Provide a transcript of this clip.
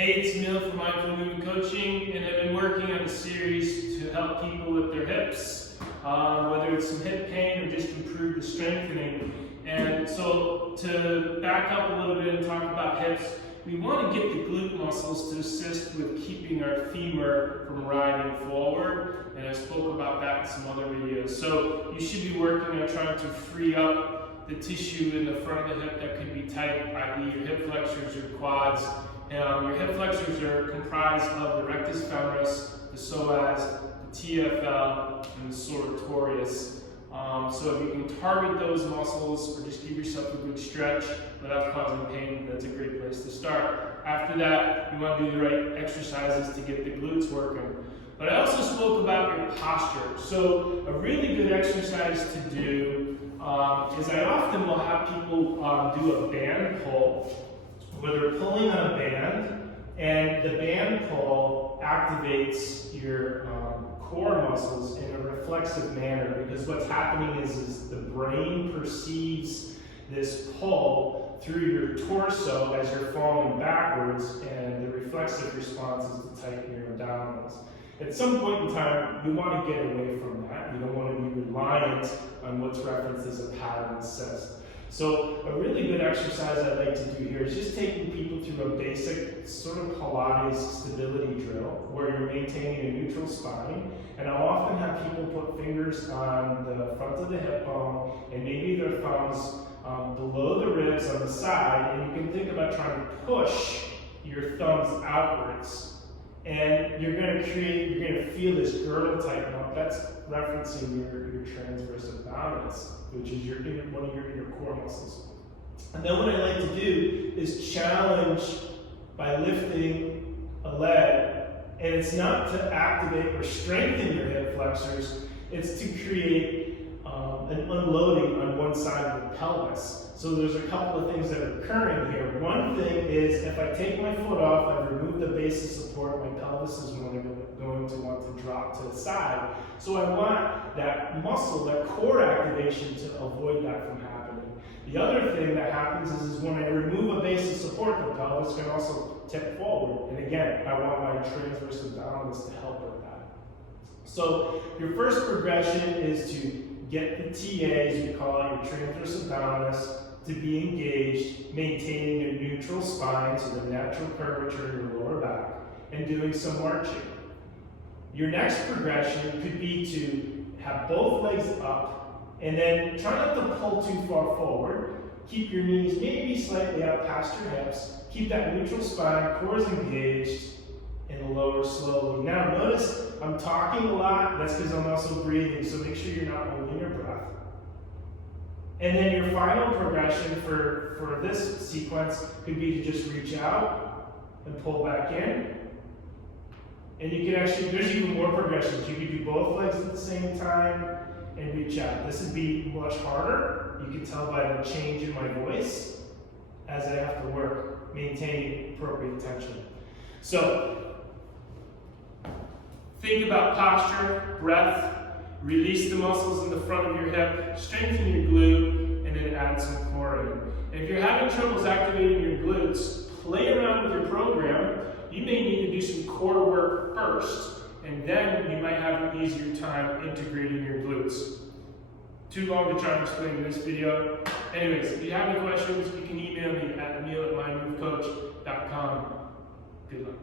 Hey, it's Neil from Mindful Movement Coaching, and I've been working on a series to help people with their hips, whether it's some hip pain or just improve the strengthening. And so to back up a little bit and talk about hips, we want to get the glute muscles to assist with keeping our femur from riding forward, and I spoke about that in some other videos. So you should be working on trying to free up the tissue in the front of the hip that could be tight, i.e. your hip flexors, your quads. Your hip flexors are comprised of the rectus femoris, the psoas, the TFL, and the sartorius. So if you can target those muscles or just give yourself a good stretch without causing pain, that's a great place to start. After that, you want to do the right exercises to get the glutes working. But I also spoke about your posture. So a really good exercise to do is I often will have people do a band pull, where they're pulling on a band, and the band pull activates your core muscles in a reflexive manner, because what's happening is the brain perceives this pull through your torso as you're falling backwards, and the reflexive response is to tighten your abdominals. At some point in time, you want to get away from that. You don't want to be reliant on what's referenced as a pattern assist. So a really good exercise I like to do here is just taking people through a basic sort of Pilates stability drill where you're maintaining a neutral spine. And I'll often have people put fingers on the front of the hip bone and maybe their thumbs below the ribs on the side. And you can think about trying to push your thumbs outwards. And you're going to feel this girdle tighten up. That's referencing your transverse abdominis, which is one of your inner core muscles. And then what I like to do is challenge by lifting a leg. And it's not to activate or strengthen your hip flexors, it's to create an unloading on one side of the pelvis. So there's a couple of things that are occurring here. One thing is if I take my foot off, I remove the base of support, my pelvis is going to want to drop to the side. So I want that muscle, that core activation to avoid that from happening. The other thing that happens is when I remove a base of support, the pelvis can also tip forward. And again, I want my transverse abdominis to help with that. So your first progression is to get the TA, as we call it, your transverse abdominis, to be engaged, maintaining a neutral spine, so the natural curvature in your lower back, and doing some marching. Your next progression could be to have both legs up, and then try not to pull too far forward. Keep your knees maybe slightly up past your hips. Keep that neutral spine, core is engaged, and lower slowly. Now notice I'm talking a lot, that's because I'm also breathing, so make sure you're not holding your breath. And then your final progression for this sequence could be to just reach out and pull back in. And you can actually, there's even more progressions. You can do both legs at the same time and reach out. This would be much harder. You can tell by the change in my voice as I have to work maintaining appropriate tension. So, think about posture, breath, release the muscles in the front of your hip, strengthen your glute, and then add some core in. If you're having troubles activating your glutes, play around with your program. You may need to do some core work first, and then you might have an easier time integrating your glutes. Too long to try and explain in this video. Anyways, if you have any questions, you can email me at neil@mindmovecoach.com. Good luck.